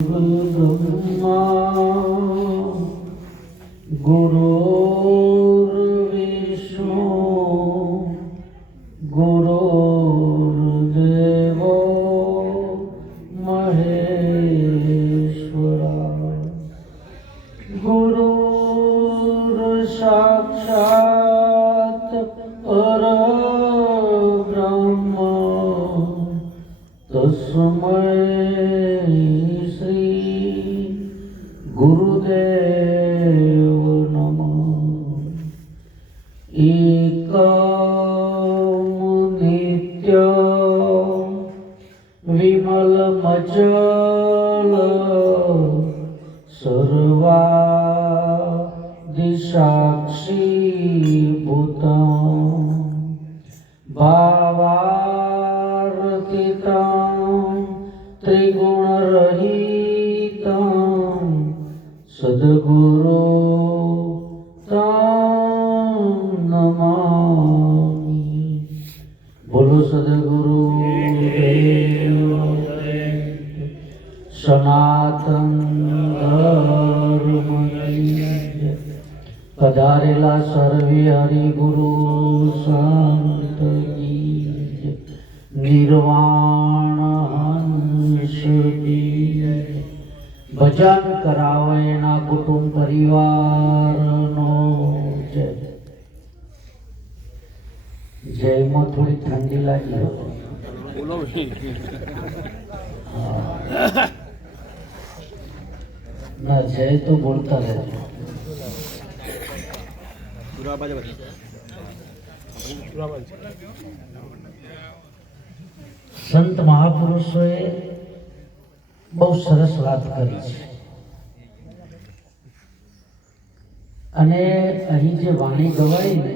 ब्रह्मा गुरुर्विष्णु गुरुर्देवो महेश्वरा गुरुर्साक्षात् परब्रह्म तस्मै गुरुदेव नमः। एकं नित्यं विमलमचल सर्वादिसाक्षीभूतं भावार्थितं त्रिगुणरहितं सद्गुरु नमामि। बोलो सद्गुरु सनातन धर्म पधारेला सर्वे हरिगुरु संत की निर्वाण हंस की भजन करावे एना कुटुंब परिवारनो जय। जय में थोड़ी ठंडी लागी हो ना, जय तो बोलता रहे। संत महापुरुषोए બહુ સરસ વાત કરી છે અને અહીં જે વાણી ગવાઈ ને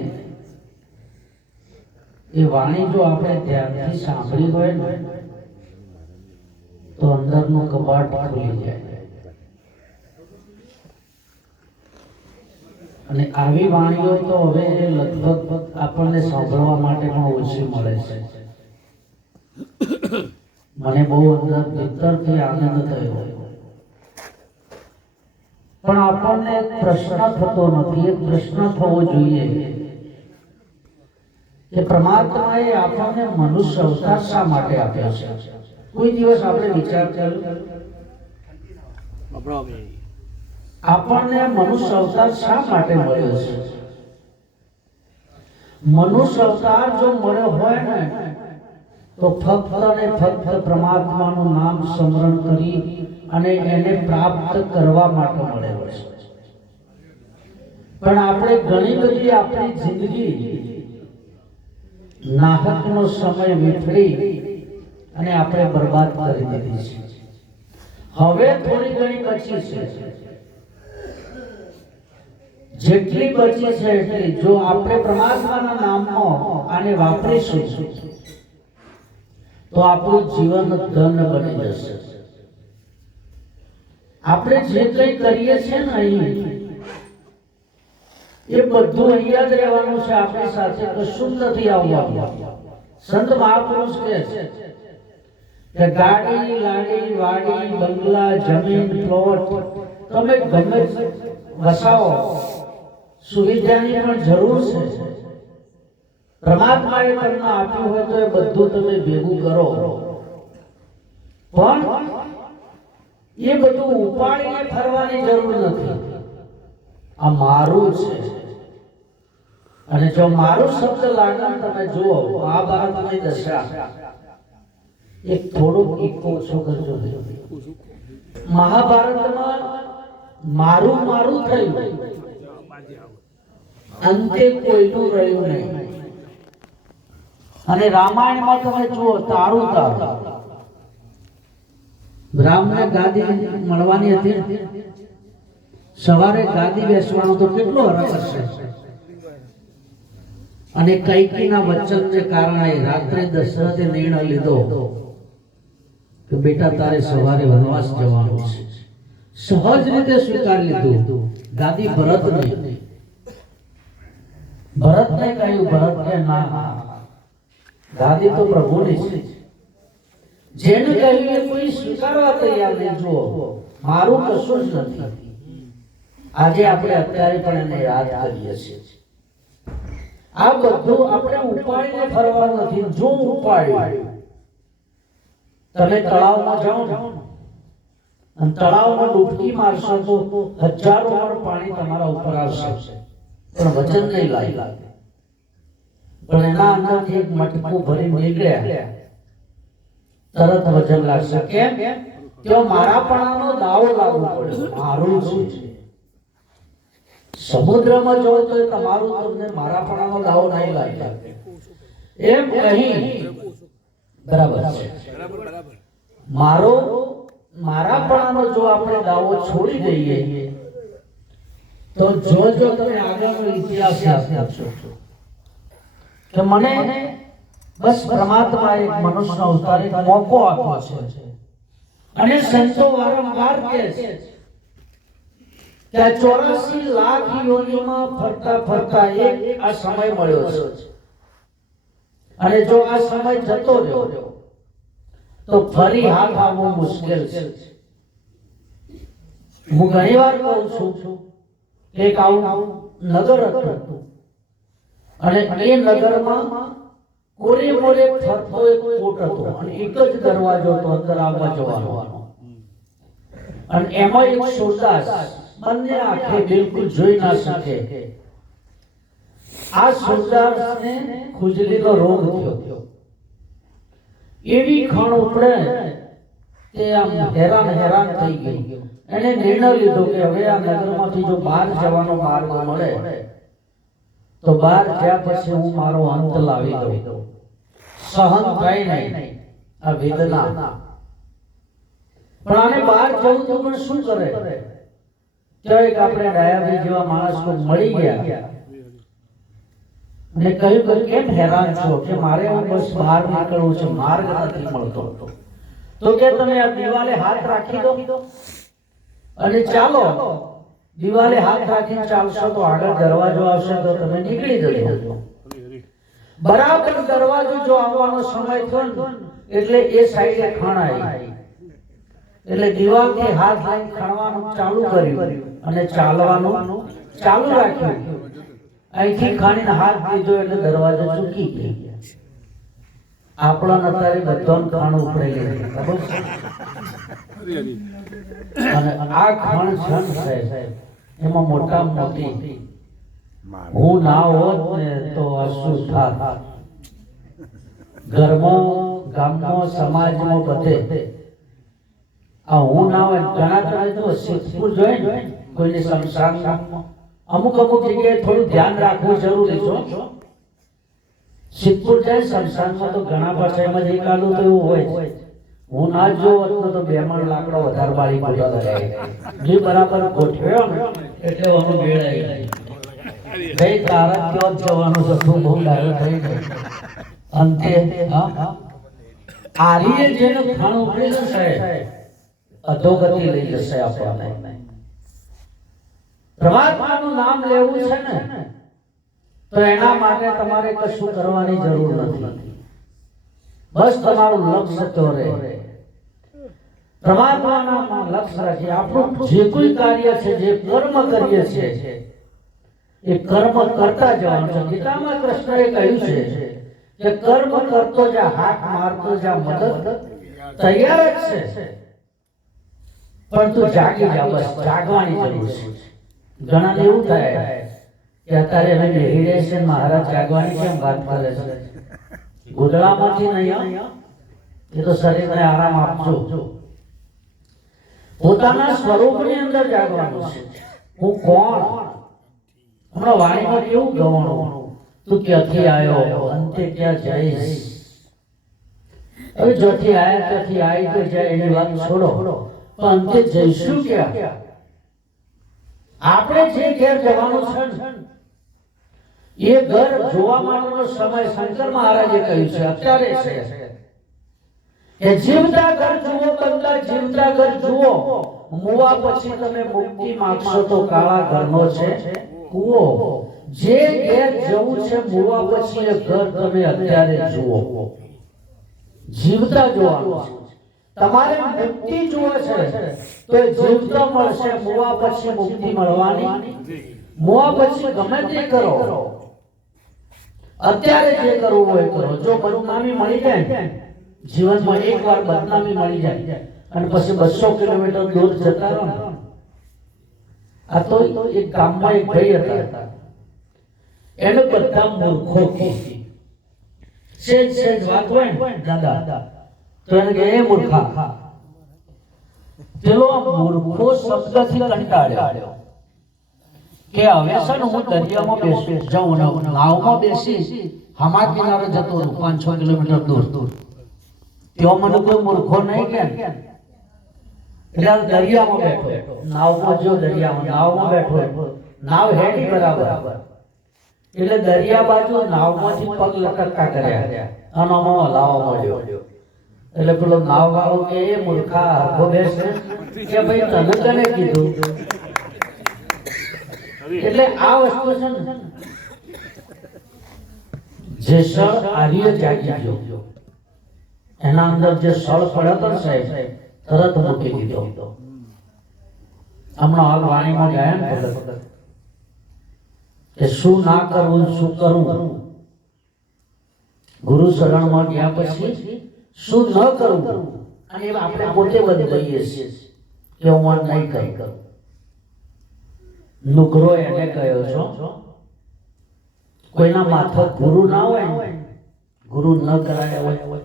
એ વાણી જો આપણે ધ્યાનથી સાંભળી હોય ને તો અંદરનું કબાટ ખુલી જાય અને આવી વાણીઓ તો હવે લગભગ આપણને સાંભળવા માટે પણ ઓછી મળે છે। મને બહુ અંદર ભીતરથી આનંદ થયો, પણ આપણને પ્રશ્ન થતો નથી। એક પ્રશ્ન થવો જોઈએ કે પરમાત્માએ આપણને મનુષ્ય અવતાર શા માટે આપ્યો છે? કોઈ દિવસ આપણે વિચાર કર્યો આપણને મનુષ્ય અવતાર શા માટે મળ્યો છે? મનુષ્ય અવતાર જો મળ્યો હોય ને તો ફક્ત અને ફક્ત પરમાત્માનું નામ સ્મરણ કરી અને એને પ્રાપ્ત કરવા માટે મળેલો છે। પણ આપણે ઘણી બધી આપણી જિંદગી નાહકનો સમય વિફળી અને આપણે બરબાદ કરી દીધી છે। હવે થોડી ઘણી બચી છે, જેટલી બચી છે એટલી જો આપણે પરમાત્માના નામમાં આને વાપરીશું તો આપણું જીવન ધન બની જશે। આપણે જે કંઈ કરીએ છીએ ને અહીં એ બધું અહીંયા જ રહેવાનું છે, આપણી સાથે કશું નથી આવવાનું। સંત મહાપુરુષ કહે છે કે ગાડી લાડી વાડી બંગલા જમીન પ્લોટ તમે ગમે વસાવો, સુવિધાની પણ જરૂર છે। પરમાત્માએ તમને આપ્યું હોય તો એ બધું તમે ભેગું કરો, પણ એ બધું ઉપાડીને ફરવાની જરૂર નથી। આ મારું છે અને જો મારું શબ્દ લાગે તમે જુઓ મહાભારતની દશા એક થોડુંક ઇકો ઓછો કરજો। મહાભારતમાં મારું મારું થયું, અંતે કોઈનું રહ્યું નહીં। અને રામાયણમાં તમે જુઓ તારું તાર રામને ગાદી મળવાની હતી, સવારે ગાદી બેસવાનો તો કેટલો હરખ હશે। અને કૈકેયીના વચનને કારણે રાત્રે દશરથે નિર્ણય લીધો કે બેટા તારે સવારે વનવાસ જવાનું છે। સહજ રીતે સ્વીકારી લીધું। ગાદી ભરતને કહ્યું, ભરત કે ના, ગાદી તો પ્રભુની છે। જેને કહીએ કોઈ સ્વીકારવા તૈયાર નહીં. જુઓ મારું કશું જ નથી. આજે આપણે અત્યારે પણ એને યાદ કરીએ છીએ. આ બધું આપણે ઉપાડીને ફરવાનું નથી. જો ઉપાડ્યું તમે તળાવમાં જાઓ ને અને તળાવમાં ડૂબકી મારશો તો હજારો વાર પાણી તમારા ઉપર આવશે પણ વજન નહીં લાગે. પણ એના અંદરથી એક મટકું ભરી નીકળ્યા તરત વજન લાગશે. કેમ? કે મારાપણાનો દાવો લાગુ પડ્યો. મારું શું છે? સમુદ્રમાં જો તો તમારું તમને મારાપણાનો દાવો નહીં લાગે એમ કહી બરાબર છે. મારાપણાનો જો આપણે દાવો છોડી દઈએ તો જો તમે આગળનો ઇતિહાસ યાદ રાખશો કે મને બસ પરમાત્મા એક મનુષ્યનો અવતાર એક મોકો આપ્યો છે. અને સંતો વારંવાર કહે છે કે 84 લાખ યોનિમાં ફરતા ફરતા એક આ સમય મળ્યો છે. અને જો આ સમય જતો રહ્યો તો ફરી હાથ આવવું મુશ્કેલ છે. હું ઘણી વાર કહું છું કે એક આવું નગર હતું અને એ નગરમાં કોરે મોરે ફરતો એક કોટ હતો અને એક જ દરવાજો હતો અંદર આવવા જવાનો. અને એમાં એક સુરદાસ બંને આંખે બિલકુલ જોઈ ના શકે. આ સુરદાસને ખુજલીનો રોગ થયો. એવી ખણ ઉપડે તે આમ હેરાન થઈ ગઈ. એને નિર્ણય લીધો કે હવે આ નગરમાંથી જો બહાર જવાનો માર્ગ મળે તો બહાર ગયા પછી હું મારો અંત લાવી દઉં. સહન થાય નહીં આ વેદના. પણ આને બહાર જવું તો પણ શું કરે? ક્યારેક આપણે ડાયાબી જેવા માણસ મળી ગયા અને કહ્યું કે કેમ હેરાન છો? કે મારે હું બસ બહાર નીકળવું છે, માર્ગ નથી મળતો. તો કે તમે આ દિવાલે હાથ રાખી દો અને ચાલો. દિવાલે હાથ રાખીને ચાલશો તો આગળ દરવાજો આવશે તો તમે નીકળી જશો. બરાબર દરવાજો જો આવવાનો સમય થયો એટલે એ સાઈડે ખણ આવી. એટલે દિવાલથી હાથ લઈને ખણવાનું ચાલુ કર્યું અને ચાલવાનું ચાલુ રાખ્યું. અહીંથી ખાણીને હાથ દીધો એટલે દરવાજો ચૂકી ગયા. આપણો અત્યારે બધાને ખાણ ઉપડેલી છે ખબર છે. અને આ ખણ છન છે એમાં મોટા મોટી હું ના હોત ને તો આ શું થાત. ઘરમાં ગામમાં સમાજમાં બધે આ હું ના હોય. ઘણા કરે તો સિદ્ધપુર જોઈ ને કોઈને શમશાનમાં અમુક જગ્યાએ થોડું ધ્યાન રાખવું જરૂરી છે. સિદ્ધપુર જાય શમશાનમાં તો ઘણા પાસે એમાં જ એકાદું તો એવું હોય. હું ના જોઉં તો 2 મણ લાકડો વધારે બાળી પડે. જે બરાબર ગોઠવ્યો ને એટલે અમે વેળાઈ ગઈ. તારા ક્યાં જવાનું છે? તું બહુ ડાયો થઈ ગયો. અંતે આર્ય જેનો ખાણ ઉપડેલું છે અધોગતિ લઈ જશે આપણને. પરમાત્માનું નામ લેવું છે ને તો એના માટે તમારે કશું કરવાની જરૂર નથી. બસ તમારું લક્ષ્ય તો રહે. પરમાત્માના લક્ષ્ય રાખી આપણું જે કોઈ કાર્ય છે, જે કર્મ કરીએ છીએ એ કર્મ કરતા જવાનું છે. ગીતામાં કૃષ્ણએ કહ્યું છે કે કર્મ કરતો જા, હાથ મારતો જા, મદદ તૈયાર જ છે. પણ તું જાગી જા. બસ જાગવાની જરૂર છે. ઘણા એવું થાય કે અત્યારે હવે બેહી રહે છે, મહારાજ જાગવાની કેમ વાત કરે છે? ગોદડામાંથી નહીં, એ તો શરીરને આરામ આપજો. પોતાના સ્વરૂપની અંદર જાગવાનું છે. હું કોણ? હમણાં વાણીમાં કેવું ગવણું, તું ક્યાંથી આવ્યો, અંતે ક્યાં જઈશ? હવે જોથી આયા ત્યાંથી આવી તો જાય એની વાત છોડો, પણ અંતે જઈશું ક્યાં? આપણે જે ઘેર જવાનું છે એ ઘર જોવા માટેનો સમય શંકર મહારાજે કહ્યું છે અત્યારે છે કે જીવતા ઘર જુઓ, બંદા જીવતા ઘર જુઓ. મુવા પછી તમે મુક્તિ માંગશો તો કાળા ઘરનો છે કૂવો. જે ઘેર જવું છે મુવા પછી એ ઘર તમે અત્યારે જુઓ. જીવતા જોવાનું છે. તમારે મુક્તિ જુએ છે તો એ જીવતો મળશે, મોવા પછી મુક્તિ મળવાની, મોવા પછી ગમે તે કરો, અત્યારે જે કરવું હોય કરો. જો બદનામી મળી જાય જીવનમાં, એકવાર બદનામી મળી જાય અને પછી 200 કિલોમીટર દૂર જતા રહો ને. આ તો એક ગામમાં એક ભાઈ હતા, એને બધા મૂર્ખો કીધી. સેજ વાત હોય ને દાદા તો એને કહે એ મૂર્ખા. પેલો મૂર્ખો શબ્દથી કંટાળ્યો કે હવે છે ને હું દરિયામાં બેસી જાઉં ને નાવમાં બેસી હમા કિનારે જતો રહું 5-6 કિલોમીટર દૂર. તેઓ મને કોઈ મૂર્ખો નહીં કે. એટલે દરિયામાં બેઠો, નાવમાં જો દરિયામાં નાવમાં બેઠો, નાવ હેડી બરાબર, એટલે દરિયા બાજુ નાવમાંથી પગ લટકતા કર્યા અને આમાં હલાવવા મળ્યો. એટલે પેલો નાવ વાળો કે એ મૂર્ખા આખો બેસે કે ભાઈ તને તને કીધું. એટલે આ વસ્તુ છે ને, જે સળ આર્ય જાગી ગયો એના અંદર જે સળ પડ્યો હતો સાહેબ તરત મૂકી દીધો. હમણાં હાલ વાણીમાં ગયા ને ભગત કે શું ના કરવું શું કરવું. ગુરુ શરણમાં ગયા પછી શું ન કરવું અને આપણે પોતે બદલાઈએ છીએ કે હું નહીં કરું. નુકરો એને કહ્યો છો, કોઈના માથે ગુરુ ના હોય, ગુરુ ન કરાય હોય,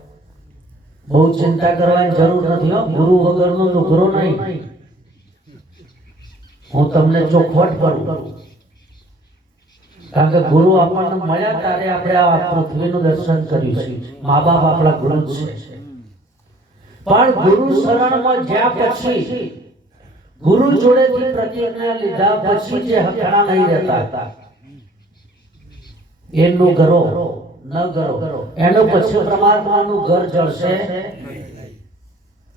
બહુ ચિંતા કરવાની જરૂર નથી હો. ગુરુ વગરનો નુકરો નહીં. હું તમને ચોખવટ કરું, કારણ કે ગુરુ આપણને મળ્યા ત્યારે આપણે આ પૃથ્વીનું દર્શન કર્યું. મા બાપ આપણા ગુરુ છે, પણ ગુરુ શરણમાં જ્યાં પછી ગુરુ જોડેથી પ્રતિજ્ઞા લીધા પછી જે હકડા નહીં રહેતા એનું ઘરો ન કરો, એનું પછી પરમાત્માનું ઘર જળશે.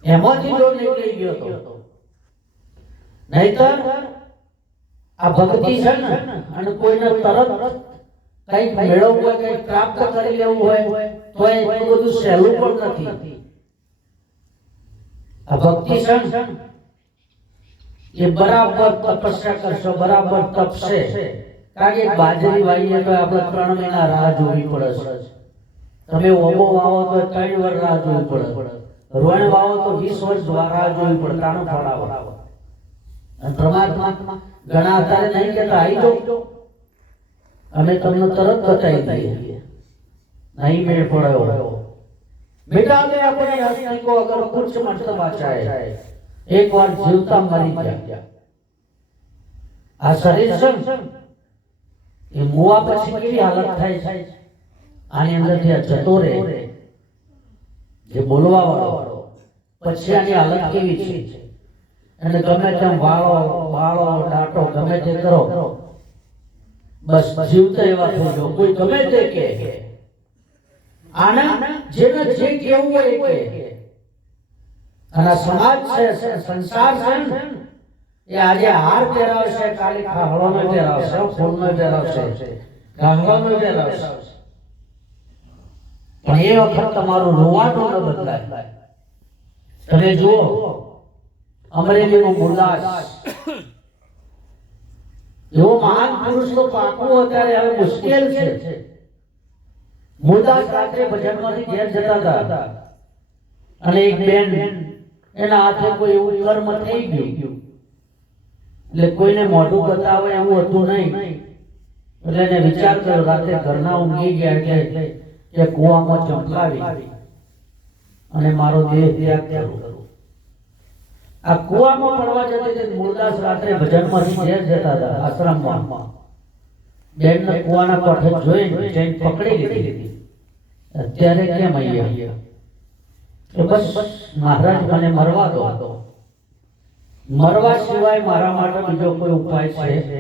એમાંથી જો નીકળી ગયો તો નહીતર આ ભક્તિ છે ને અને કોઈને તરત કંઈક મેળવવું હોય, કંઈક પ્રાપ્ત કરી લેવું હોય તો એટલું બધું સહેલું પણ નથી. આ ભક્તિ છે ને એ બરાબર તપસ્યા કરશો, બરાબર તપશે. કારણ કે બાજરી વાવીએ તો આપણે 3 મહિના રાહ જોવી પડે છે. તમે ઓબો વાવો તો 3 વર્ષ રાહ જોવી પડે, રોણ વાવો તો 20 વર્ષ રાહ જોવી પડે, તાણું ફળાવો. અને પરમાત્મા ઘણા અત્યારે નહીં કહેતા આવી જાઓ અમે તમને તરત બતાવી દઈએ, નહીં મેળ પડ્યો. બેટા દે આપણે હસ્તી કો અગર કુછ મતલબ ચાહે, એક વાર જીવતા મરી ગયા. આ શરીર છે એ મુવા પછી કેવી હાલત થાય છે. આની અંદરથી આ જતો રહે જે બોલવા વાળો, પછી આની હાલત કેવી છે. અને ગમે તેમ વાળો ડાટો ગમે તે કરો, બસ જીવતા એવા થઈ જાઓ. કોઈ ગમે તે કે આના જેને જે કેવું હોય કે. અને સમાજ છે, સંસાર છે ને એ આજે હાર પહેરાવશે, કાલે ખાહળોને પહેરાવશે, ફૂલને પહેરાવશે, ખાહળોને પહેરાવશે. પણ એ વખત તમારું રોવાનું ન બદલાય. તમે જુઓ અમરેલીનું મુરદાસ, એવો મહાન પુરુષ તો પાકવું અત્યારે હવે મુશ્કેલ છે. મુરદાસ રાત્રે ભજનમાંથી ઘેર જતા હતા અને એક બેન એના હાથે કોઈ એવું કર્મ થઈ ગયું, એટલે કોઈને મોઢું બતાવે એવું હતું નહીં. એટલે એને વિચાર કર્યો, રાતે ઘરના ઊંઘી ગયા એટલે કે કુવામાં ચંપલાવી અને મારો દેહ ત્યાગ કરું. આ કુવામાં પડવા જતી મુરદાસ રાત્રે ભજનમાંથી ઘેર જતા હતા આશ્રમમાં. બેનને કુવાના કાંઠે જોઈને જઈને પકડી લીધી. અત્યારે કેમ અહીંયા? કે બસ મહારાજ મને મરવા દો, મરવા સિવાય મારા માટે બીજો કોઈ ઉપાય છે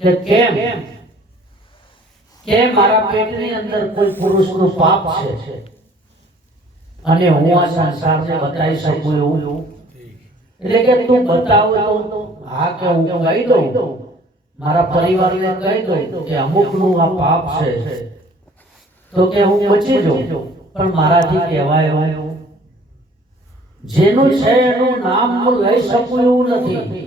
કે કેમ મારા પેટની અંદર કોઈ પુરુષનું પાપ છે અને હું આ સંસારને બતાવી શકું એવું. એટલે કે તું બતાવો તો હા કે હું કહી દઉં, મારા પરિવારને કહી દઉં કે અમુકનું આ પાપ છે તો કે હું બચી જાઉં, પણ મારાથી કહેવાય એવું. જેનું છે એનું નામ લઈ શકું એવું નથી.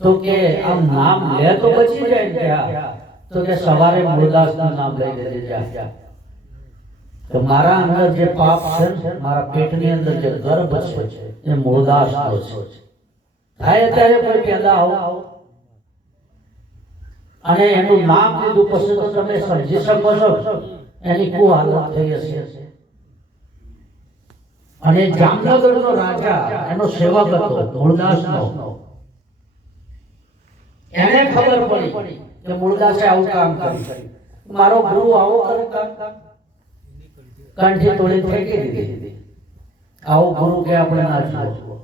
તો કે આમ નામ લે તો બચી જાય ને ત્યાં. તો કે સવારે મૂળદાસનું નામ લઈ લેજે જા. તો મારા અંદર જે પાપ છે, મારા પેટની અંદર જે ગર્ભ છે એ મૂળદાસનો છે. થાય ત્યારે કોઈ પેદા આવો અને એનું નામ લીધું પછી તો તમે સમજી શકો છો એની કુ હાલત થઈ હશે. અને જામનગરનો રાજા એનો સેવક હતો મૂળદાસનો. એને ખબર પડી કે મૂળદાસે આવું કામ કર્યું, મારો ગુરુ આવો કરે કામ, કંઠી તોડી ફેંકી દીધી. આવો ગુરુ કે આપણે ના જુઓ.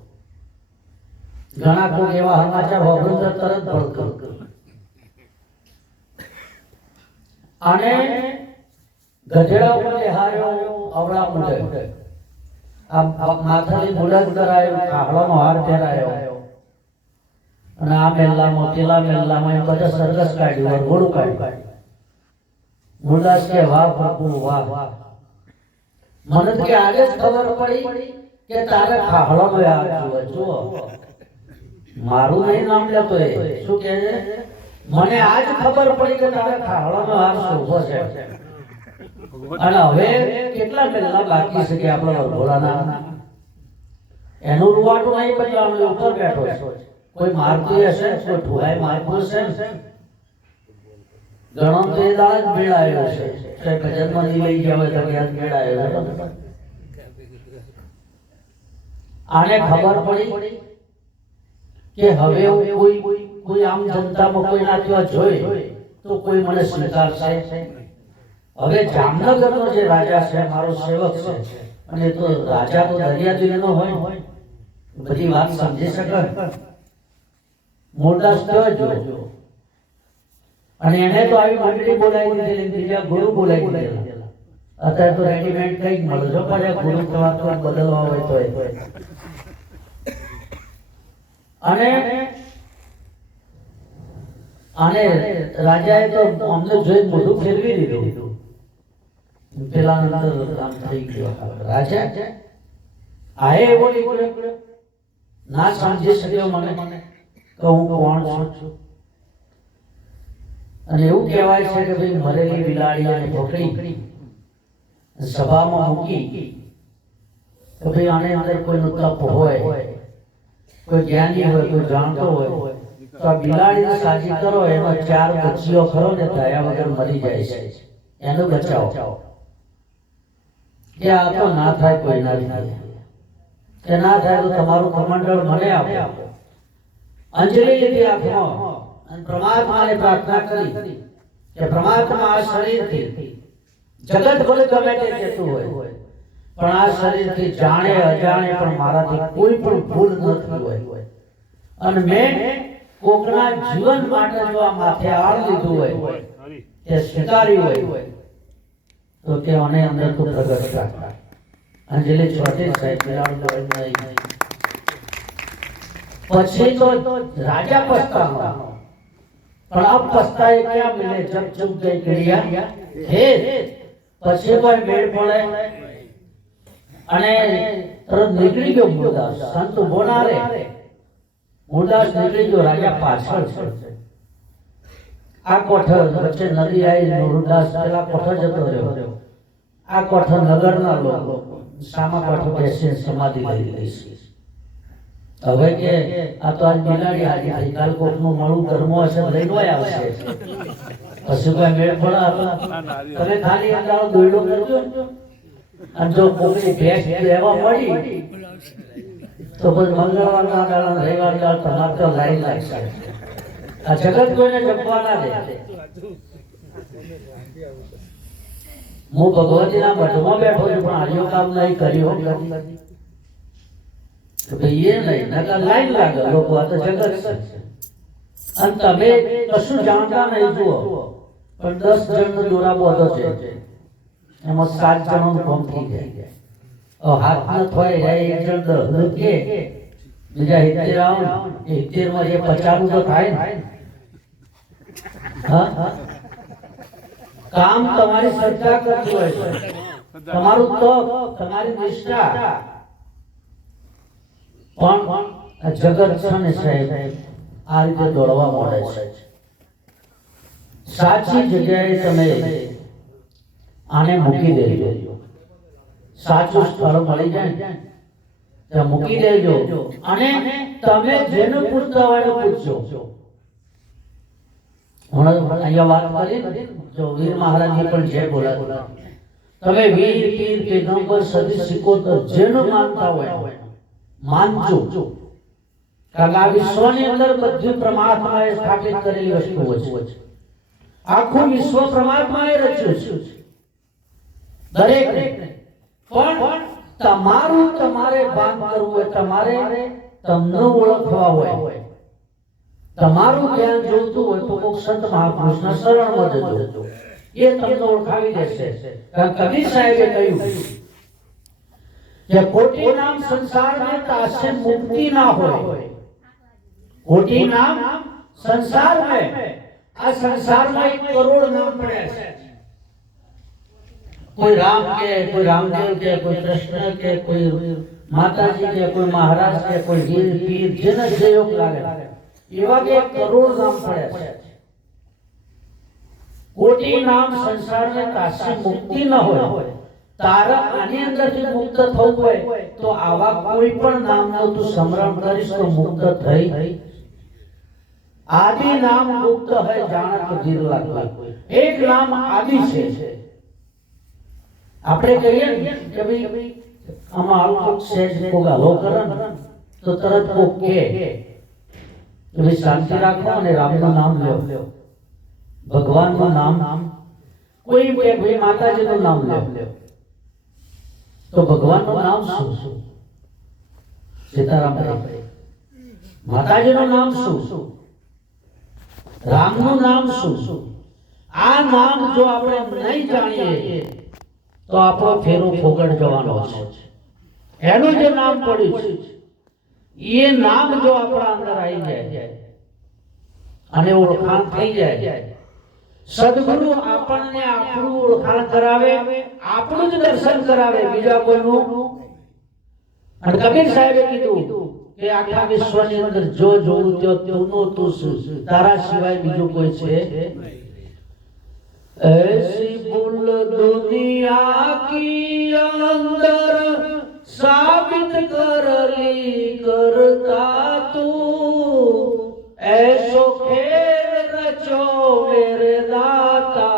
ઘણા કોઈ એવા સમાચાર વાપરું તરત ભડક. અને ગધેડા ઉપર હાર્યો અવળા મુંડે, આ માથાની મુડત કરાયો, કાહળાનો હાર પહેરાયો અને આ મેલ્લામાં પેલા મેલ્લામાં એ બધા સરઘસ કાઢ્યું, ઘોડું કાઢ્યું. મૂળદાસ કે વાહ બાપુ વાહ, મને તો કે આજે જ ખબર પડી કે તારે કાહળાનો હાર જુઓ. મારું નહીં નામ લેતો એ શું કહે છે, મને આજ ખબર પડી કે તારે કાહળાનો હાર શોભો છે. અને હવે કેટલા મેલ્લા બાકી છે કે આપણા વરઘોડાના, એનું રૂવાટું નહીં બદલાવાનું, ઉપર બેઠો છે. કોઈ મારતું હશે, કોઈ ઠુહાઈ મારતું હશે, ઘણો તો એ દાળ જ મેળાયો છે. ભજનમાં નહીં લઈ ગયા હોય તો યાદ મેળાયો છે. આને ખબર પડી કે હવે કોઈ આમ જનતામાં કોઈ ના કેવા જોઈ તો કોઈ મને સ્વીકારશે. હવે જામનગરનો જે રાજા છે મારો સેવક છે, અને તો રાજા તો દરિયા દિલનો હોય, બધી વાત સમજી શકે. મૂળદાસ જો અને એને તો આવી મંડળી બોલાવી દીધેલી, બીજા ગુરુ બોલાવી દીધેલા. અત્યારે તો રેડીમેડ કઈ મળે જો, પણ ગુરુ થવા તો બદલવા હોય તો. અને રાજાએ તો અમને જોઈ મોઢું ફેરવી દીધું. પેલા અંદર આમ થઈ ગયો રાજા. આ એવો નીકળ્યો, ના સમજી શક્યો મને કે હું કોણ છું. અને એવું કહેવાય છે કે ભાઈ મરેલી બિલાડી અને પકડી સભામાં મૂકી કે ભાઈ આને અંદર કોઈનો તપ હોય, કોઈ જ્ઞાની હોય, કોઈ જાણતો હોય, તો આ બિલાડીને સાજી કરો, એનો 4 બચ્ચીઓ ખરો ને થયા વગર મરી જાય છે, એનો બચાવો. કે આ તો ના થાય, કોઈ ના થાય, કે ના થાય તો તમારું કમંડળ મને આપો. અંજલિ લીધી હાથમાં અને પરમાત્માને પ્રાર્થના કરી કે પરમાત્મા આ શરીરથી જગત ભલે ગમે તે કહેતું હોય, પણ આ શરીરથી જાણે અજાણે પણ મારાથી કોઈ પણ ભૂલ ન થઈ હોય, અને મેં કોકના જીવન માટે જો આ માથે આળ લીધું હોય કે સ્વીકાર્યું હોય તો કે મને અંદર તો પ્રગટ કર. અંજલિ છોટી સાહેબ પછી તો રાજા પસ્તાવાનો, પણ અબ પસ્તાए क्या मिले जब चुप गई क्रिया हे. પછી કોઈ મેળ પડે અને તરત નીકળી ગયો મૂળદાસ. સંત બોલારે મૂળદાસ નીકળી ગયો, રાજા પાછળ છે. આ કોઠર વચ્ચે નદી આવી, મૂળદાસ પેલા કોઠર જતો રહ્યો. આ કોઠર નગરના લોકો સામા કોઠર બેસીને સમાધિ લઈ લઈશ. હવે કે આ તો આજ બિલાડી હાજી થઈ, કાલ કોકનું મળું ધર્મો હશે લઈને આવશે. પછી કોઈ મેળ પડે તમે ખાલી અંદાળો દોયડો કરજો, અને જો કોકની ભેંસ લેવા પડી તો પછી મંગળવારના દાડા રવિવાર દાડા તમારે તો લાઈન લાગશે. આ જગત કોઈને જપવા ના દે. હું ભગવતીના મઠમાં બેઠો છું, પણ આર્યો કામ નહીં કર્યું. ભાઈ એ નહીં, નકર લાઈન લાગે લોકો. આ તો જગત છે, અને તમે કશું જાણતા નહીં. જુઓ, પણ 10 જણનો દોરા બોધો છે, એમાં 7 જણનું કામ થઈ જાય. હાથ ન થોય જાય, એક જણ 10 કે બીજા 70 આવ, 70 માં જે 50 તો થાય ને. હા, કામ તમારી શ્રદ્ધા કરતું હોય છે, તમારું તપ, તમારી નિષ્ઠા. પણ આ જગત છે ને સાહેબ આ રીતે દોડવા મળે છે. સાચી જગ્યાએ તમે આને મૂકી દેજો. સાચું સ્થળ મળી જાય ત્યાં મૂકી દેજો અને તમે જેનું પૂછતા હોય પૂછજો. અહીંયા વાત કરી જો વીર મહારાજે પણ જે બોલા તમે વીર પીર પેગંબર સદી સિકોતર જેનું માનતા હોય માનજો. કારણ કે આ વિશ્વની અંદર બધી પરમાત્માએ સ્થાપિત કરેલી વસ્તુઓ છે. આખું વિશ્વ પરમાત્માએ રચ્યું છે દરેક. પણ તમારું તમારે ભાન કરવું હોય, તમારે તમને ઓળખવા હોય, તમારું જ્ઞાન જોઈતું હોય તો કોઈક સંત મહાપુરુષના શરણમાં જજો. એ તમને ઓળખાવી દેશે. કબીર સાહેબે કહ્યું કે કોટી નામ સંસાર में तासे मुक्ति ना હોય. कोटी नाम संसार में આ સંસારમાં 1 કરોડ નામ પડ્યા છે. કોઈ રામ કે કોઈ રામદેવ કે કોઈ કૃષ્ણ કે કોઈ માતાજી કે કોઈ મહારાજ કે કોઈ વીર પીર જેને જે યોગ લાગે એવા 1 કરોડ નામ પડ્યા છે. કોટી નામ સંસાર में तासे मुक्ति न હોય. તારા આની અંદરથી મુક્ત થવું હોય તો આવા કોઈ પણ નામનું તું સ્મરણ કરીશ તો મુક્ત થઈ. आदि नाम मुक्त है जानत बिरला कोई. एक नाम आदि છે. આપણે કહીએ કે ભાઈ આમાં આવું સેજ કો ગાલો કરે તો તરત કો કે ભાઈ શાંતિ રાખો અને રામનું નામ લો, ભગવાનનું નામ. કોઈ કે ભાઈ માતાજીનું નામ લો તો ભગવાનનું નામ શું? સીતારામ. માતાજીનું નામ શું? રામનું નામ શું? આ નામ જો આપણે નહીં જાણીએ તો આપણો ફેરો ફોગડ જવાનો છે. એનું જે નામ પડ્યું છે એ નામ જો આપણા અંદર આવી જાય અને ઓળખાણ થઈ જાય, સદગુરુ આપણને આપણું ઓળખાણ કરાવે, આપણું જ દર્શન કરાવે, બીજા કોઈનું. અને કબીર સાહેબે કીધું કે આખા વિશ્વની અંદર જો જોઉં તો તુંનો તું શું, તારા સિવાય બીજું કોઈ છે. ऐसी बुल दुनिया की अंदर साबित कर ली करता तू, ऐसो खेल रचो मेरे दाता,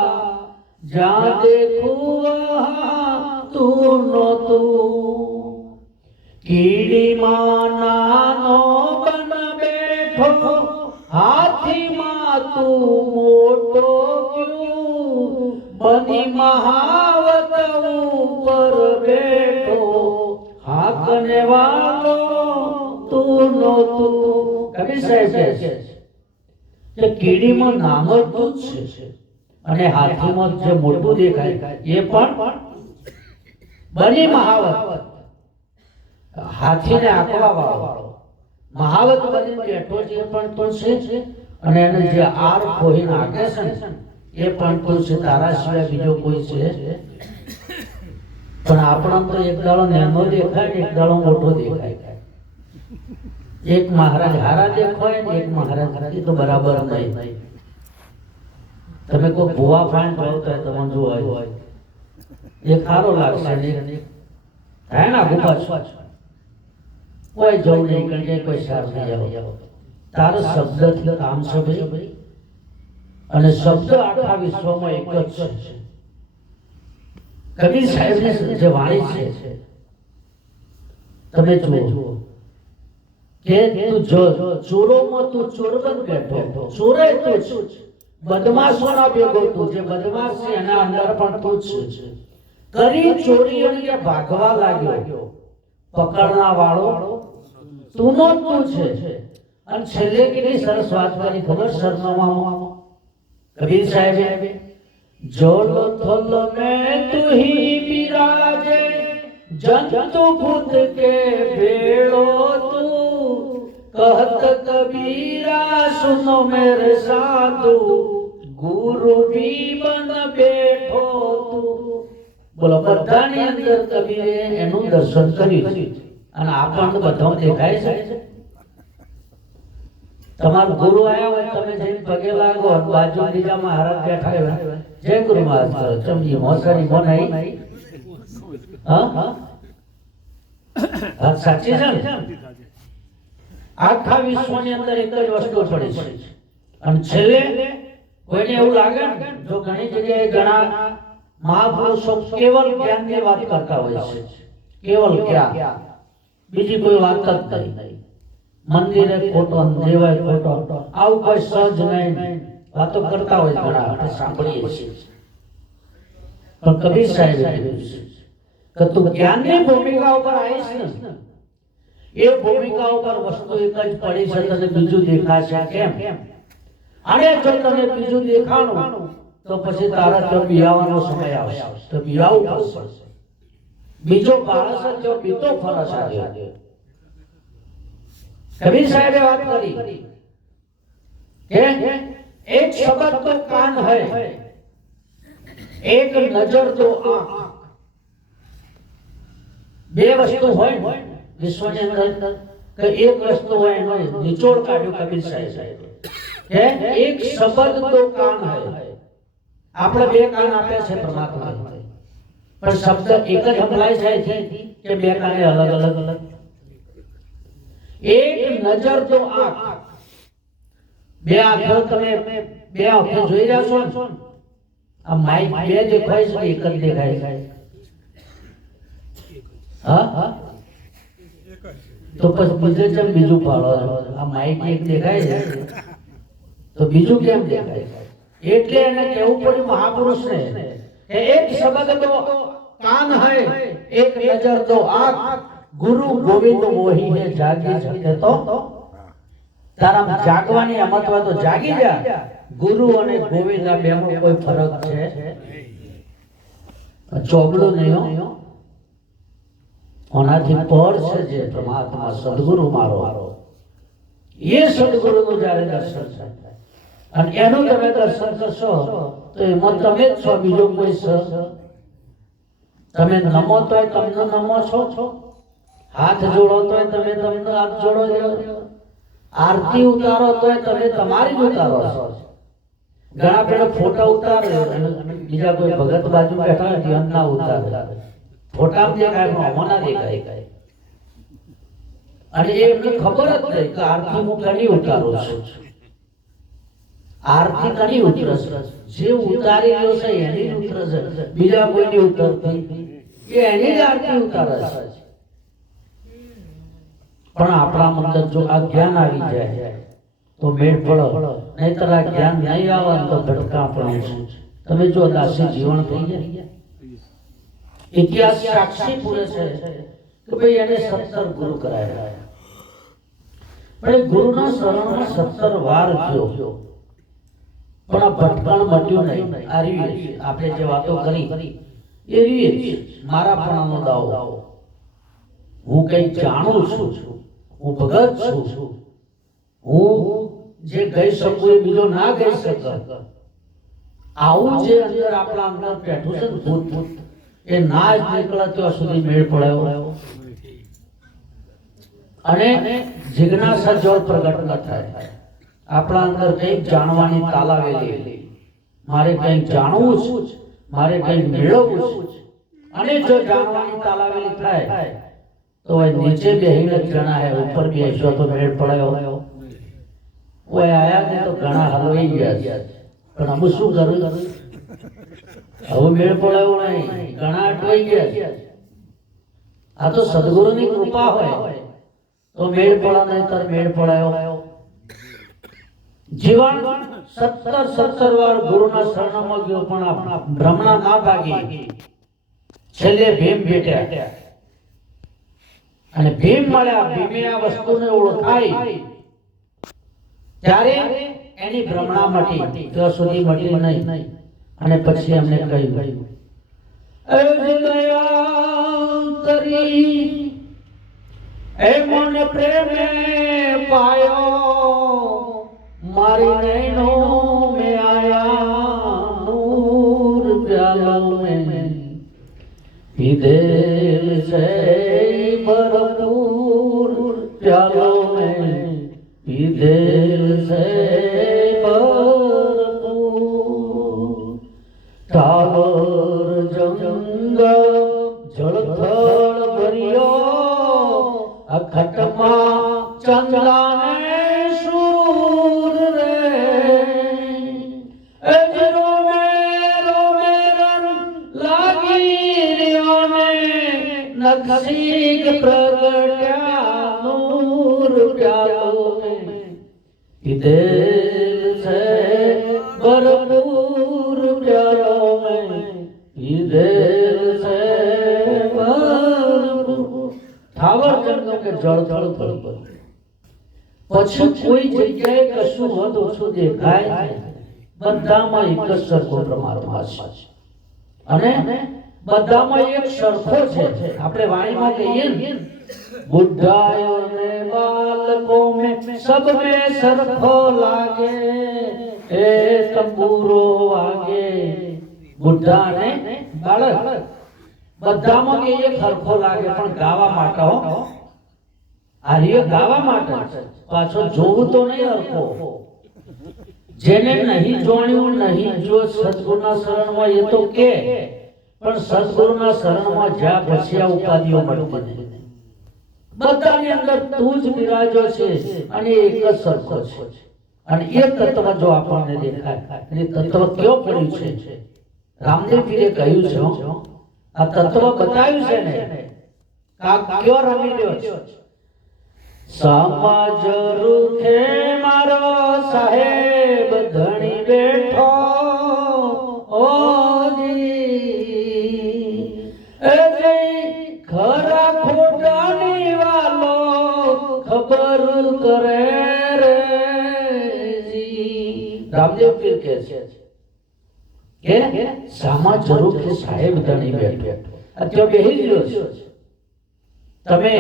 जहाँ देखूं वहाँ तू नो तू. कीड़ी मानानो बन बैठो, हाथी माँ तू मोटो क्यों, बनी महावत ऊपर बैठो, हाकने वालो तू नो तू. कबीर साहेब કહે છે કીડીમાં નામ જ તુચ્છ છે અને હાથીમાં જે મોટું દેખાય એ પણ બની મહાવત. હાથીને આંકવા વાળો મહાવત બની બેઠો છે પણ તું છે અને એને જે આર ખોઈને આંકે છે એ પણ તું છે, તારા સિવાય બીજો કોઈ છે. પણ આપણને તો એક દાડો નાનો દેખાય, એક દાડો મોટો દેખાય. એક મહારાજ હારા દેખાય ને એક મહારાજ હારા તો બરાબર નહીં. તમે કોઈ ભુવા ફાઈન બોલતા હોય તમને જોવા એ સારો લાગશે ને હે ના ગુફા કોઈ જવું નહીં કારણ કે કોઈ સાર નહીં આવો. તારો શબ્દથી કામ છે ભાઈ, અને શબ્દ આખા વિશ્વમાં એક જ છે. કબીર સાહેબની જે વાણી છે તમે જુઓ કે તું ચોરોમાં તું ચોરબંધ બેઠો, ચોરે તું જ, બદમાશોના ભેગો તું, જે બદમાશ છે એના અંદર પણ તું જ કરી ચોરી અને ભાગવા લાગ્યો, પકડના વાળો તુંનો તું છે. અને છેલ્લે કેટલી સરસ વાત કરી ખબર સરનામામાં કબીર સાહેબે, જોલ થોલ મેં તું હી બિરાજે, જંતુ ભૂત કે ભેળો તું, कहत कबीरा सुनो मेरे साधु, गुरु भी बन बैठो तू. બોલો બધાની અંદર કબીરે એનું દર્શન કર્યું અને આપણને બધા દેખાય છે. તમારો ગુરુ આવ્યા હોય તમે જઈને પગે લાગો, બાજુ બીજા મહારાજ બેઠા હોય જય ગુરુ મહારાજ કરો, ચમજી મોસારી મોનાઈ. હા સાચી છે ને? આખા વિશ્વની અંદર એક જ વસ્તુ પડી છે. અને છેલ્લે કોઈને એવું લાગે ને, જો ઘણી જગ્યાએ ઘણા મહાપુરુષો કેવલ જ્ઞાનની વાત કરતા હોય છે, કેવલ જ્ઞાન, બીજી કોઈ વાત જ નહીં. મંદિરે ખોટો, દેવાય ખોટો, આવું કોઈ સહજ નહીં વાતો કરતા હોય ઘણા, આપણે સાંભળીએ છીએ. પણ કબીર સાહેબે કીધું છે કે તું જ્ઞાનની ભૂમિકા ઉપર આવીશ ને, એ ભૂમિકા ઉપર વસ્તુ એક જ પડી છે, તને બીજું દેખાશે કેમ? અને જો તને બીજું દેખાણું તો પછી તારા જો બિયાવાનો સમય આવશે તો બિયાવું પડશે. બીજો માણસ જો બીતો ફરસ આવ્યો. કબીર સાહેબે વાત કરી કે એક શબ્દ તો કાન હૈ, એક નજર તો આંખ. બે વસ્તુ હોય વિશ્વની અંદર કે એક વસ્તુ હોય એનો નિચોડ કાઢ્યો કબીર સાહેબ કે એક શબ્દ તો કાન હૈ. આપણે બે કાન આપ્યા છે પરમાત્માને, પણ શબ્દ એક જ સંભળાય જાય છે કે બે કાને અલગ અલગ. એક નજર તો આંખ. બે આંખો તમે બે આંખો જોઈ રહ્યા છો ને, આ માઇક બે દેખાય છે એક જ દેખાય છે? હા તો પછી બીજે કેમ બીજું પાડો? આ માઇક એક દેખાય છે તો બીજું કેમ દેખાય? એટલે એને કહેવું પડ્યું મહાપુરુષને કે એક શબ્દ તો કાન હૈ, એક નજર તો આંખ. ગુરુ ગોવિંદ વહી હે જાગી શકે તો. તારા જાગવાની મહત્વ તો જાગી જા. ગુરુ અને ગોવિંદ આ બેમાં કોઈ ફરક છે? ચોગડું નહીં. ઓનાથી પર છે જે પરમાત્મા સદગુરુ મારો, એ સદગુરુનું જ્યારે દર્શન થાય અને એનું તમે દર્શન કરશો તો એમાં તમે જ છો, બીજો કોઈ છે? તમે નમો તોય તમને નમો છો, હાથ જોડો તોય તમે તમને હાથ જોડો છો, આરતી ઉતારો તોય તમે તમારી જ ઉતારો છો. ઘણા પેલા ફોટા ઉતારે અને બીજા કોઈ ભગત બાજુ બેઠા ધ્યાન ના ઉતારે. ફોટા દેખાય પણ ના દેખાય. અને એમને ખબર જ નહીં કે આરતી હું કરી ઉતારું છું. આરતી કરી ઉતરશે, જે ઉતારી રહ્યો છે એની ઉતરશે, બીજા કોઈની ઉતરતી એ એની જ આરતી ઉતારે છે. પણ આપણા અંદર જો આ જ્ઞાન આવી જાય તો મેળ પડો, નહીતર આ જ્ઞાન નહીં આવે તો ભટકા પણ છે. તમે જો દાસી જીવન થઈ જાય, ઇતિહાસ સાક્ષી પૂરે છે કે ભાઈ એને 17 ગુરુ કરાયા, પણ ગુરુના શરણમાં 17 વાર ગયો, પણ આ ભટકણ મટ્યું નહીં. આ રીત આપણે જે વાતો કરી એ રીત મારા પણાનો દાવો. હું કઈ જાણું છું, હું ભગત છું, હું જે ગઈ શકું એ બીજો ના ગઈ શકે. આવું જે અંદર આપણા અંદર બેઠું છે ને ભૂત, એ ના જ નીકળે ત્યાં સુધી મેળ પડાયો અને જિજ્ઞાસા જો પ્રગટ ન થાય. આપણા અંદર કંઈક જાણવાની તાલાવેલી, મારે કંઈક જાણવું છે, મારે કંઈક મેળવવું છે. અને જો જાણવાની તાલાવેલી થાય તો નીચે બેહીને જ ગણા હે, ઉપર બેસ્યો તો મેળ પડાયો. કોઈ આયા ને તો ઘણા હલવાઈ ગયા, પણ અમે શું કરું? હવે મેળ પડાયો નહીં, ઘણા અટવાઈ ગયા. આ તો સદગુરુની કૃપા હોય તો મેળ પડે, નહીં તર મેળ પડાયો. જીવન 17 વાર ગુરુના શરણમાં ગયો, પણ આ ભ્રમણા ના ભાગી. છેલ્લે ભીમ ભેટ્યા અને ભીમ મળ્યા. ભીમે આ વસ્તુને ઓળખાઈ ત્યારે એની ભ્રમણા મટી, ત્યાં સુધી મટી નહીં. અને પછી એમને કહ્યું, એ મન પ્રેમે પાયો, મારી નૈનો મે આયા, નૂર પ્યાલો में पीधे से भरपूर दिल से भरपूर टावर जंगल जलथल भरियो अखटमा चंदाने सूर रे एजरो में रन लागी रियो ने नखसीक प्रगट्या नूर प्यालो में दिल से भरपूर प्यालो में दिल से भरपूर ठावर जंगल के जળથળ પર પછી કોઈ જગ્યાએ કશું વધુ ઓછું દેખાય છે બધામાં એક જ સરખો પરમાત્મા છે અને બધામાં એક સરખો છે આપણે વાણીમાં કહીએ ને બુઢાયો ને બાલકો में सब में સરખો લાગે એ તંબુરો વાગે બુઢા ને બાળક બધામાં એક સરખો લાગે પણ ગાવા માટે હો આર્ય ગાવા માટે પાછો જોવું તો નહીં હરખો જેને નહીં જોણ્યું નહીં જો સદગુરુના શરણમાં એ તો કે પણ સદગુરુના શરણમાં જ્યાં પછી આ ઉપાધિઓ મળતી નહીં બધાની અંદર તું જ બિરાજો છે અને એક જ સરખો છે અને એ તત્વ જો આપણને દેખાય એ તત્વ કયો પડ્યું છે રામદેવ પીરે કહ્યું છે આ તત્વ બતાવ્યું છે ને કયો રમી રહ્યો છે સમાજ રૂખે મારો સાહેબ ધણી બેઠો ઓજી એ ખરા ખોટાની વાલો ખબર કરે રે રામદેવ પીર કહે છે કે સમાજ રૂખે સાહેબ ધણી બેઠો અત્યારે બેહી રહ્યો છે તમે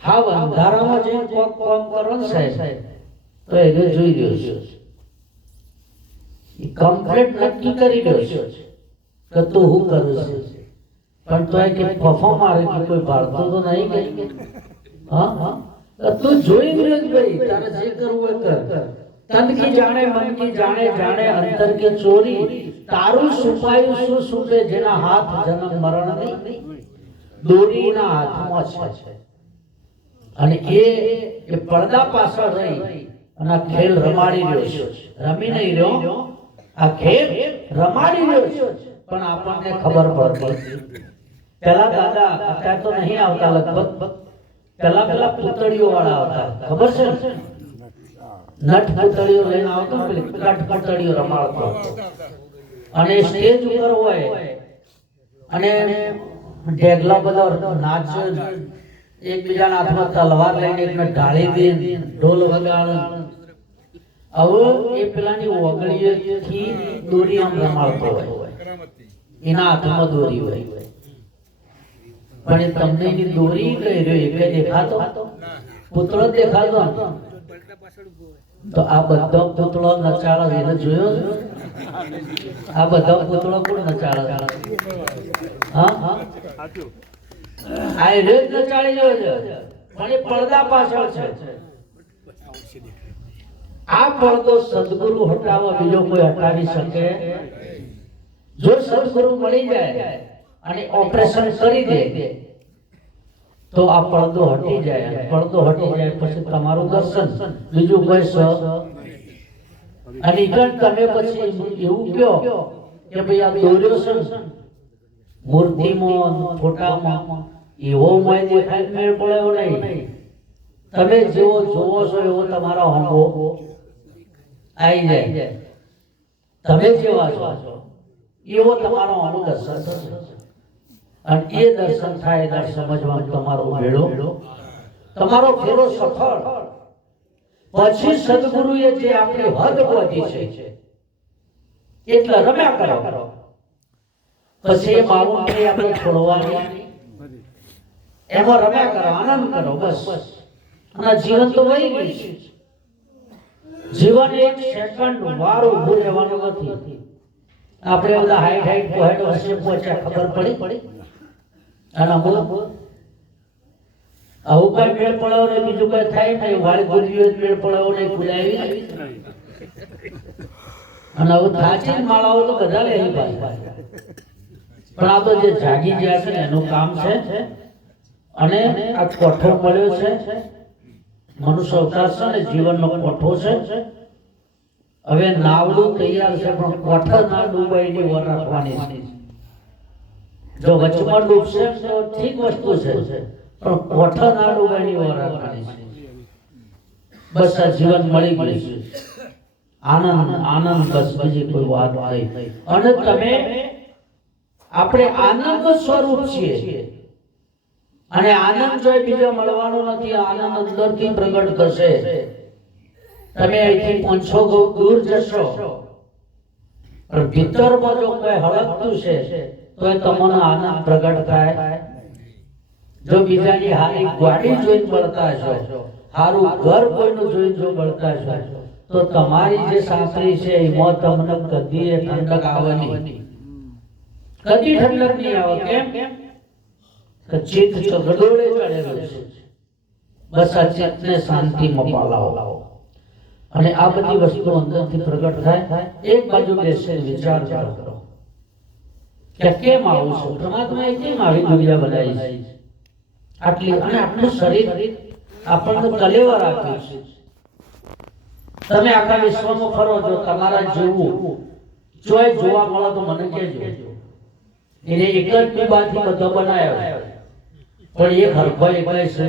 હાવ અંધારામાં જે કામ કરો ને સાહેબ તો એ જોઈ રહ્યો છે એ કમ્પ્લીટ નક્કી કરી રહ્યો છે કે તું હું કરું છું પણ તો એ કે ફફો મારે કે કોઈ ભારતો તો નહીં કઈ હા તું જોઈ રહ્યો જ ભાઈ તારે જે કરવું એ કર તન કી જાણે મન કી જાણે જાણે અંતર કે ચોરી તારું છુપાયું શું છુપે જેના હાથ જન્મ મરણ નહીં દોરીના હાથમાં છે અને એ પડદા પાછળ રહી અને આ ખેલ રમાડી રહ્યો છે રમી નહીં રહ્યો આ ખેલ રમાડી રહ્યો છે પણ આપણને ખબર પડતી પેલા દાદા અત્યારે તો નહીં આવતા લગભગ પેલા પૂતળીઓ વાળા આવતા ખબર છે નટ પૂતળીઓ લઈને આવતો પેલી કટ પૂતળીઓ રમાડતો અને સ્ટેજ ઉપર હોય અને ઢેગલા બધા નાચ એકબીજાના હાથમાં તલવાર લઈને એકને ઢાળી દે ઢોલ વગાડ હવે એ પેલાની ઓગળીથી દોરી આમ રમાડતો હોય એના હાથમાં દોરી હોય પણ એ તમને એની દોરી કઈ રહ્યો એ કઈ દેખાતો પુતળો દેખાતો તો આ બધો પુતળો નચાડો એને જોયો આ બધા પુતળો કોણ નચાડે હા આ રેત નચાડી રહ્યો છે પણ એ પડદા પાછળ છે આ પડદો સદગુરુ હટાવવા બીજો કોઈ હટાવી શકે જો સદગુરુ મળી જાય અને ઓપરેશન કરી દે તો આ પડદો હટી જાય પડદો હટી જાય પછી તમારું દર્શન બીજું કોઈ સ અને તમે પછી એવું કહો કે ભાઈ આ દોર્યો છે મૂર્તિમાં ફોટામાં એવો મય દેખાય મેળ પડે એવો નહીં તમે જેવો જોવો છો એવો તમારો હંગો આવી જાય તમે જેવા છો એવો તમારો હંગો દર્શન થશે અને એ દર્શન થાય ત્યારે સમજવાનું તમારો મેળો તમારો ફેરો સફળ પછી સદગુરુએ જે આપણી હદ પહોંચી છે એટલે રમ્યા કરો પછી એ મારું આપણે છોડવાની એમાં રમ્યા કરો આનંદ કરો બસ અને જીવન તો વહી ગયું છે જીવન એક સેકન્ડ વાર ઊભું રહેવાનું નથી આપણે બધા હાઈટ હશે પહોંચ્યા ખબર પડી અને આવું કઈ મેળ પડાવ ને બીજું કઈ થાય નહીં, વાળી ગુરવીઓ મેળ પડાવ ને ખુલાવી અને હવે થાચી માળાઓ તો બધા લે પણ આ તો જે જાગી ગયા છે એનું કામ છે અને આ કોઠો મળ્યો છે મનુષ્ય અવતાર છે ને જીવનનો કોઠો છે. હવે નાવડું તૈયાર છે પણ કોઠો ના ડૂબાઈની વર રાખવાની છે. જો વચમાં ડૂબશે તો ઠીક વસ્તુ છે પણ કોઠો ના ડૂબાઈની વર રાખવાની છે. બસ આ જીવન મળી ગયું છે, આનંદ આનંદ, બસ બીજી કોઈ વાત નહીં. અને તમે આપણે આનંદ સ્વરૂપ છીએ અને આનંદ જો બીજા મળવાનો નથી, આનંદ અંદરથી પ્રગટ થશે. તમે અહીંથી 500 ગૌ દૂર જશો પણ ભીતરમાં જો કોઈ હળકતું છે તો એ તમને આનંદ પ્રગટ થાય. જો બીજાની હારી ગાડી જોઈને બળતા છો, હારું ઘર કોઈનું જોઈને જો બળતા છો તો તમારી જે સાસરી છે એમાં તમને કદી ઠંડક આવે નહીં, કદી ઠંડક નહીં આવે. કેમ કે ચિત્ત ચગડોળે ચડેલું છે. બસ આ ચિત્તને શાંતિમાં પાલાવો અને આ બધી વસ્તુ અંદરથી પ્રગટ થાય. એક બાજુ બેસીને વિચાર કરો કે કેમ આવું છું, પરમાત્માએ કેમ આવી દુનિયા બનાવી છે, આટલી અને આટલું શરીર આપણને કલેવર આપ્યું છે. તમે આખા વિશ્વમાં ફરો છો, તમારા જેવું જોઈ જોવા મળે તો મને કહેજો. એને એક જ બીબાથી બધો બનાવ્યો પણ એક હરખો એક છે.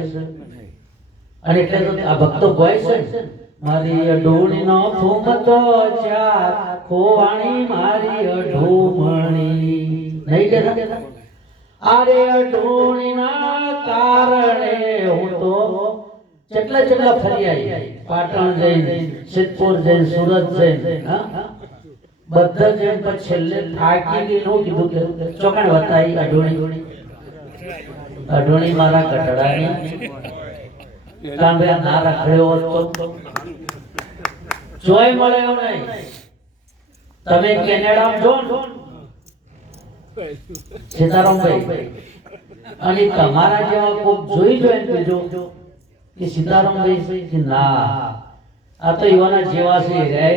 અને એટલે તો આ ભક્તો ગાય છે, મારી અઢૂણીનો ફૂમતો ચાર ખોવાણી મારી અઢૂમણી, નહીં કહેતા? અરે અઢૂણીના કારણે હું તો કેટલા ફરી આવી, પાટણ જઈને, સિદ્ધપુર જઈને, સુરત જઈને, બધા જઈને પછી છેલ્લે થાકી ગઈ. નું કીધું કે ચોકણ વતાઈ અઢોણી, અઢોણી મારા કટડાની કાંભે ના રખડ્યો હતો જોઈ મળ્યો નહીં. તમે કેનેડા જો સીતારામભાઈ અને તમારા જેવા કોક જોઈ જોઈને કીધું કે સીતારામભાઈ કે ના આ તો એવાના જેવા છે રે,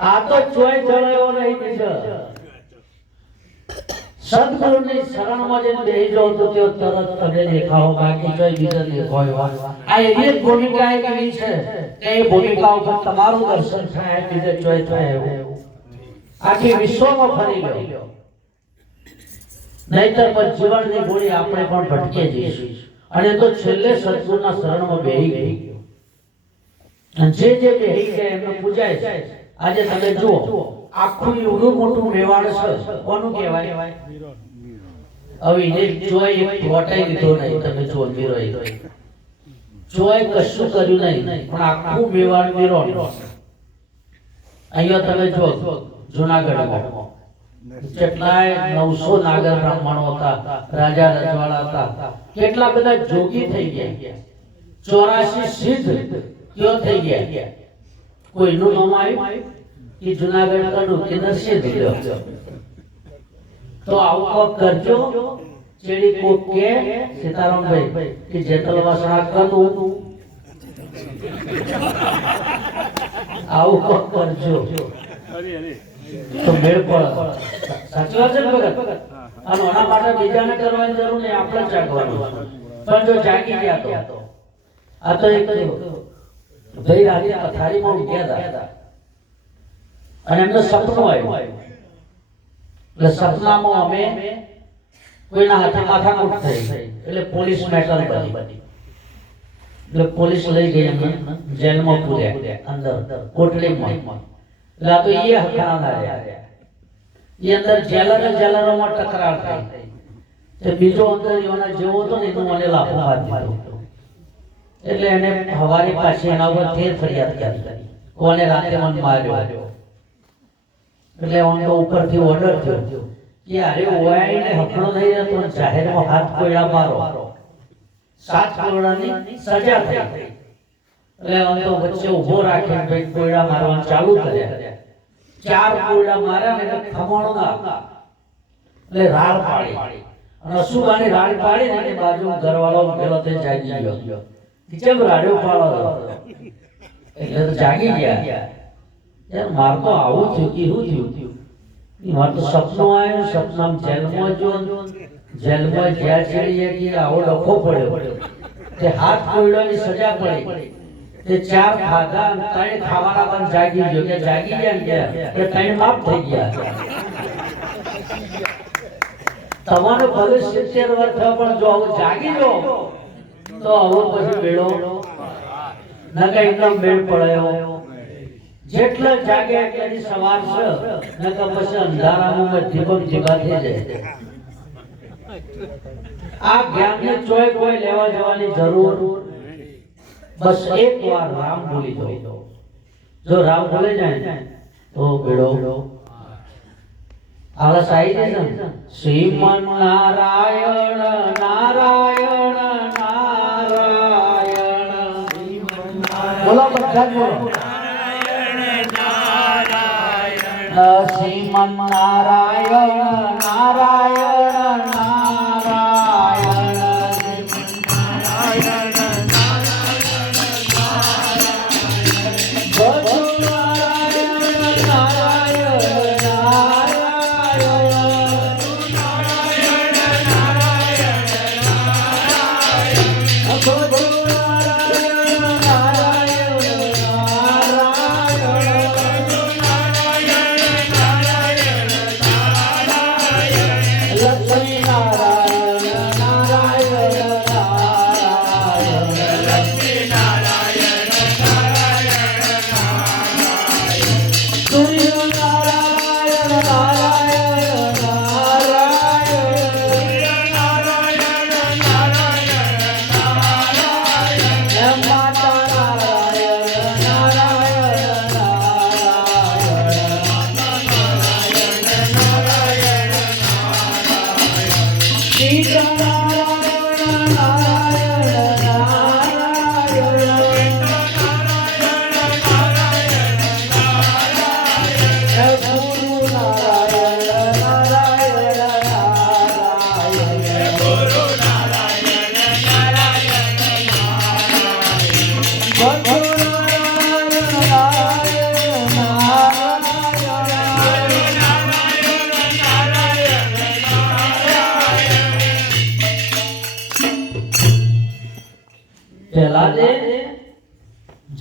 આ તો ચોય જળાયો નહીં. બીજો સદગુરુની શરણમાં જઈને બેહી જાવ તો તેઓ તરત તમે દેખાવો, બાકી ચોય બીજા દેખાય. આ એવી જ ભૂમિકા એવી છે કે એ ભૂમિકા ઉપર તમારું દર્શન થાય, બીજે ચોય થાય એવું આખી વિશ્વમાં ફરી ગયો. નહીતર પછી જીવનની ગોળી આપણે પણ ભટકે જઈશું. અને તો છેલ્લે સદગુરુના શરણમાં બેહી ગઈ અને જે બેહી ગયા એમને પૂજાય છે. આજે તમે જુઓ આખું એવડું મોટું મેવાડ છે, કોનું કહેવાય? હવે એને જોય એક વટાઈ દીધો નહીં. તમે જુઓ મીરોય જોય કશું કર્યું નહીં પણ આખું મેવાડ મીરો. અહીંયા તમે જુઓ જુનાગઢમાં કેટલાય 900 નાગર બ્રાહ્મણો હતા, રાજા રજવાડા હતા, કેટલા બધા જોગી થઈ ગયા, 84 સિદ્ધ કયો થઈ ગયા. કોઈનું નામ આવ્યું કે જુનાગઢ કડું કે નરસિંહ લ્યો. તો આવું કોક કરજો ચેડી કોક કે સીતારામભાઈ કે જેતલવાસણા કનું આવું કોક કરજો તો મેળ પડે. સાચી વાત છે ને ભગત? અને આના માટે બીજાને કરવાની જરૂર નહીં, આપણે જાગવાનું. પણ જો જાગી ગયા તો આ તો એક ભાઈ રાતે પથારીમાં ઊંઘ્યા હતા અને એમને સપનું આવ્યું. એટલે સપનામાં અમે કોઈના હાથે માથાકૂટ થઈ એટલે પોલીસ મેટર બની. એટલે પોલીસ લઈ ગઈ એમને જેલમાં પૂર્યા, અંદર કોટડીમાં. એટલે આ તો એ હકાના રહ્યા. એ અંદર જેલરોમાં તકરાર થઈ. તે બીજો અંદર એના જેવો હતો ને એનું મને લાફો મારી દીધો. એટલે એને હવારી પાછી એના ઉપર ફેર ફરિયાદ કરી, કોને રાતે મને માર્યો. એટલે તો ઉપરથી ઓર્ડર થયો કે અરે ઓયાઈને હકણો નહીં રહેતો, જાહેરમાં હાથ કોયડા મારો, 7 કોયડાની સજા થઈ. એટલે તો વચ્ચે ઉભો રાખીને ભાઈ કોયડા મારવાનું ચાલુ કર્યા. 4 કોયડા માર્યા ને ખમણો ના એટલે રાળ પાડી અને અસુબાની રાડ પાડી ને એની બાજુ ઘરવાળો પેલો તે જાગી ગયો કેમ રાડ્યો પાડો એટલે તો જાગી ગયા યાર માર તો આવું થયું કે શું થયું માર તો સપનું આવ્યું સપનામાં જેલમાં જો જેલમાં જ્યાં ચડી કે આવો ડખો પડ્યો તે હાથ કોયડાની સજા પડી તે 4 ખાધા અને 3 ખાવાના પણ જાગી ગયો કે જાગી ગયા કે 3 માફ થઈ ગયા તમારો ભલે 70 વર્ષ થયો પણ જો આવું જાગી જો તો આવો પછી બેડો ના કઈ એકદમ બેડ પડ્યો જેટલા જાગે એટલી સવાર છે નકર પછી અંધારામાં દીપક જીવા થઈ જાય આ જ્ઞાનને ચોય કોઈ લેવા જવાની જરૂર બસ એક વાર રામ ભૂલી જાઓ જો રામ ભૂલી જાય તો બેડો આળસ આવી જાય ને શ્રીમન નારાયણ નારાયણ નારાયણ બોલો બધા બોલો શ્રીમન નારાયણ નારાયણ નારાયણ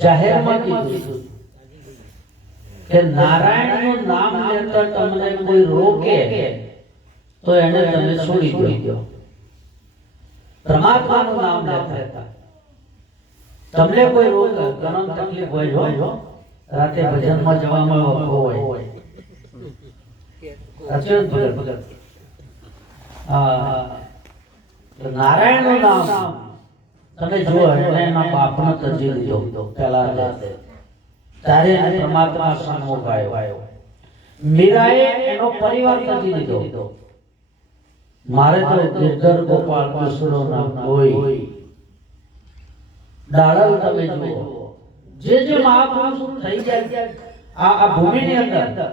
જાહેરમાં કીધું કે નારાયણનું નામ લેતા તમને કોઈ રોકે તો એને તમે છોડી દો પરમાત્માનું નામ લેતા તમને કોઈ રોકે ઘણો તકલીફ હોય રાતે ભજનમાં જવામાં વખો હોય સાચું ભગત નારાયણનું નામ તમે જુઓ એટલે એના બાપનો તજી લીધો પેલા તારે પરમાત્મા સન્મુખ આવ્યો મીરાએ એનો પરિવાર તજી લીધો મારે તો ગિરધર ગોપાલ કૃષ્ણનો નામ કોઈ દાડલ તમે જુઓ જે મહાપુરુષ થઈ જાય આ ભૂમિની અંદર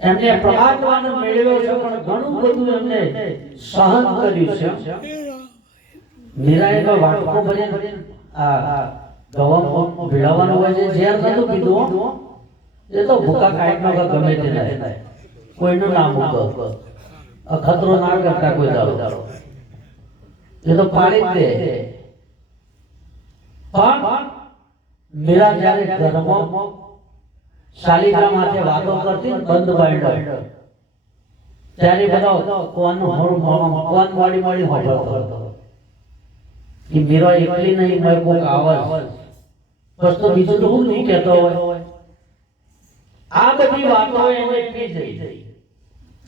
એમને પરમાત્માનો મેળવ્યો છે પણ ઘણું બધું એમને સહન કર્યું છે મીરાએ તો વાટકો ભરીને આ ગવમ ભીડાવાનું હોય છે ઝેર નતું પીધું એ તો ભૂકા કાઢ નો ગમે તે થાય કોઈનું નામ મૂકો અખતરો ના કરતા કોઈ દાડો એ તો પાડી દે પણ મીરા જ્યારે ઘરમાં શાલિગ્રામ માથે વાતો કરતી બંધ બાંધ્યો ત્યારે બધા કોણ મોડી મોડી હોતો कि मीरा एकली नहीं मैं को आवाज बस तो बीजू तो હું નહીં કહેતો હોય આ બધી વાતો એને પી જઈ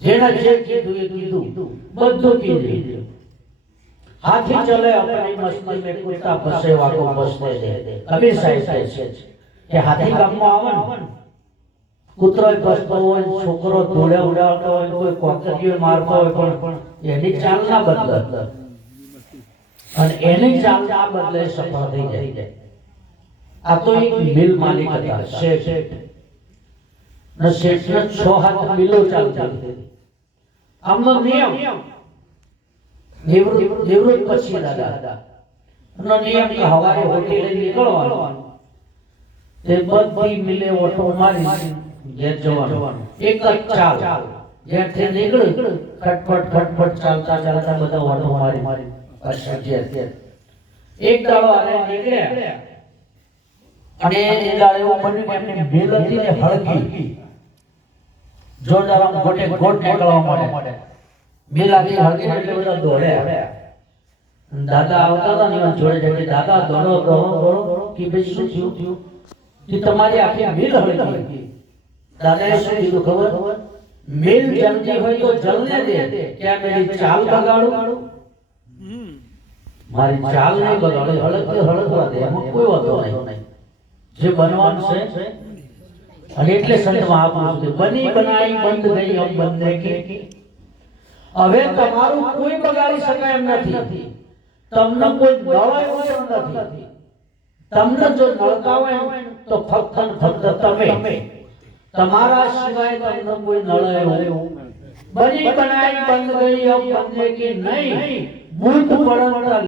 જેના જે કીધું એ કીધું બધું કીધું હાથી ચલે अपनी मस्ती में कुत्ता फंसे वाको फंसते दे कबीर साहिब કહે છે કે હાથી ગામમાં આવે ને કૂતરો ફસતો હોય છોકરો ધોળે ઉડાવતો હોય કોઈ કોકરીઓ મારતો હોય પણ એની ચાલ ના બદલે અને એની ચાલ આ બદલે સફળ થઈ જાય આ તો એક મિલ માલિક હતા શેઠ ને શેઠને 6 હાથ મિલો ચાલતી આમનો નિયમ નિવૃત્ત પછી દાદા નો નિયમ કે હવારે હોટી લઈ નીકળવાનું, તે બધી મિલે ઓટો મારી ઘેર જવાનું, એક જ ચાલ જ્યાંથી નીકળ્યું ખટપટ ખટપટ ચાલતા ચાલતા બધા ઓટો મારી પાછા ઘેર. એક દાડો આને નીકળ્યા અને એ દાડે એવું બન્યું કે એમની ભીલ હતી ને હળગી, જોરદાર આમ ગોટે ગોટ નીકળવા માંડે, ભીલાથી હળગી એટલે બધા દોડ્યા. દાદા આવતા હતા ને જોડે જોડે, દાદા દોડો દોડો દોડો કે ભાઈ શું થયું કે તમારી આખી ભીલ હળગી. દાદાએ શું કીધું ખબર? મિલ જલતી હોય તો જલને દે, ક્યાં મેરી ચાલ બગાડું? મારી ચાલ નહીં બગાડે, હળગવા દે, એમાં કોઈ વાંધો નહીં, જે બનવાનું છે. અને એટલે સંત મહાપુરુષ કે બની બનાઈ બંધ ગઈ અબ બંધે કે, હવે તમારું કોઈ બગાડી શકાય એમ નથી, તમને કોઈ નળાય એમ નથી, તમને જો નળતા હોય તો ફક્ત ફક્ત તમે, તમારા સિવાય તમને કોઈ નળે એવું. બની બનાઈ બંધ ગઈ અબ બંધે કે નહીં, બુદ્ધ પડતા